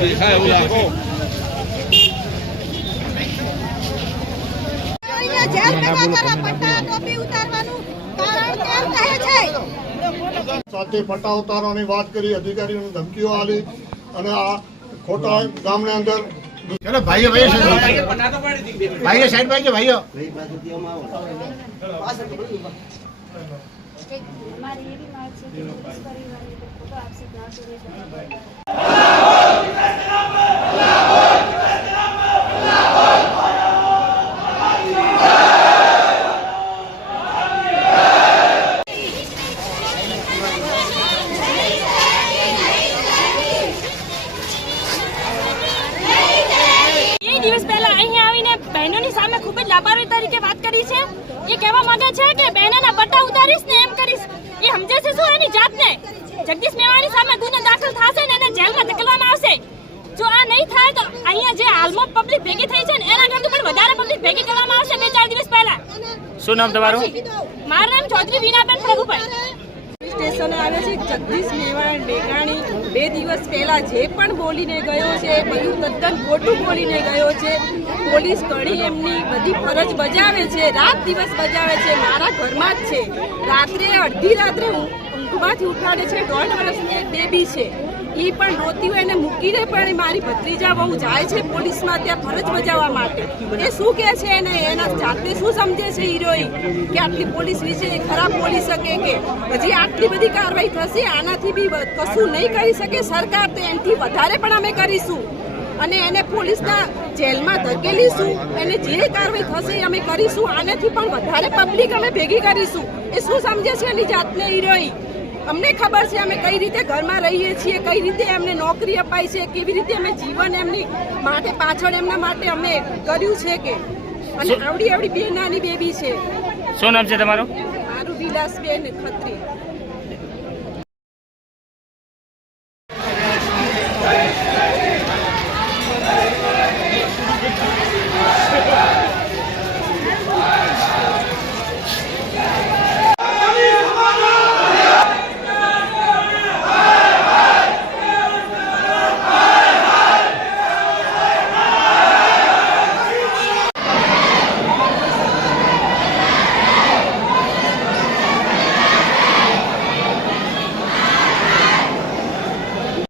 દેખાય એવું લાગો સાથે પટ્ટા ઉતારવાની વાત કરી અધિકારીઓને ધમકીઓ આપી અને આ ખોટા ગામની અંદર ચલો ભાઈઓ ભાઈઓ સાઈડ ભાઈઓ સાઈડ ભાઈઓ ભાઈઓ મારી એવી વાત છે કે પરિવારને તો ખોટો સુધી એ દિવસ પહેલા અહીંયા આવીને બહેનોની સામે ખૂબ જ લાપરવાહી તરીકે વાત કરી છે. એ કહેવા માંગે છે કે બહેનોના પટ્ટા ઉતારીશ ને એમ કરીશ. એ સમજે છે શું એની જાતને? જગદીશ મેવાણી સામે ગુનો દાખલ થશે ને એને જેલમાં ધકેલવામાં આવશે. જો આ નહીં થાય તો અહીંયા જે હાલમાં પબ્લિક ભેગી થઈ છે ને એના કરતાં પણ વધારે પબ્લિક ભેગી કરવામાં આવશે બે ચાર દિવસ પહેલા. શું નામ તમારું? મારું નામ ચૌધરી વિનાબેન પ્રભુભાઈ સ્ટેશને આવે છે. જગદીશ મેવાણ મેઘાણી બે દિવસ પહેલા જે પણ બોલીને ગયો છે એ બધું તદ્દન ખોટું બોલીને ગયો છે, પોલીસ ઘણી એમની બધી ફરજ બજાવે છે, રાત દિવસ બજાવે છે, મારા ઘરમાં જ છે. રાત્રે અડધી રાત્રે ઊંઘ- ઊંઘમાંથી ઉઠાડે છે, દોઢ વર્ષની એક બેબી છે. એ પણ રોતી હોય એને મૂકીને પણ મારી ભત્રીજા બહુ જાય છે પોલીસમાં ત્યાં ફરજ બજાવવા માટે. એ શું કહે છે એને? એના જાતે શું સમજે છે હિરોઈ? કે આટલી પોલીસ વિશે ખરાબ બોલી શકે કે? હજી આટલી બધી કાર્યવાહી થશે, આનાથી બી કશું નહીં કરી શકે. સરકાર તો એનાથી વધારે પણ અમે કરીશું. અને એને પોલીસના જેલમાં ધકેલીશું. એને જે કાર્યવાહી થશે અમે કરીશું. આનાથી પણ વધારે પબ્લિક અમે ભેગી કરીશું. એ શું સમજે છે એની જાતને હિરોઈ? અમને ખબર છે અમે કઈ રીતે ઘરમાં રહીએ છીએ કઈ રીતે એમને નોકરી અપાય છે કેવી રીતે અમે જીવન એમની માટે પાછળ એમના માટે અમે કર્યું છે કે? અને આવડી આવડી બે નાની બેબી છે. શું નામ છે તમારું? મારું વિલાસબેન ખત્રી. Thank you.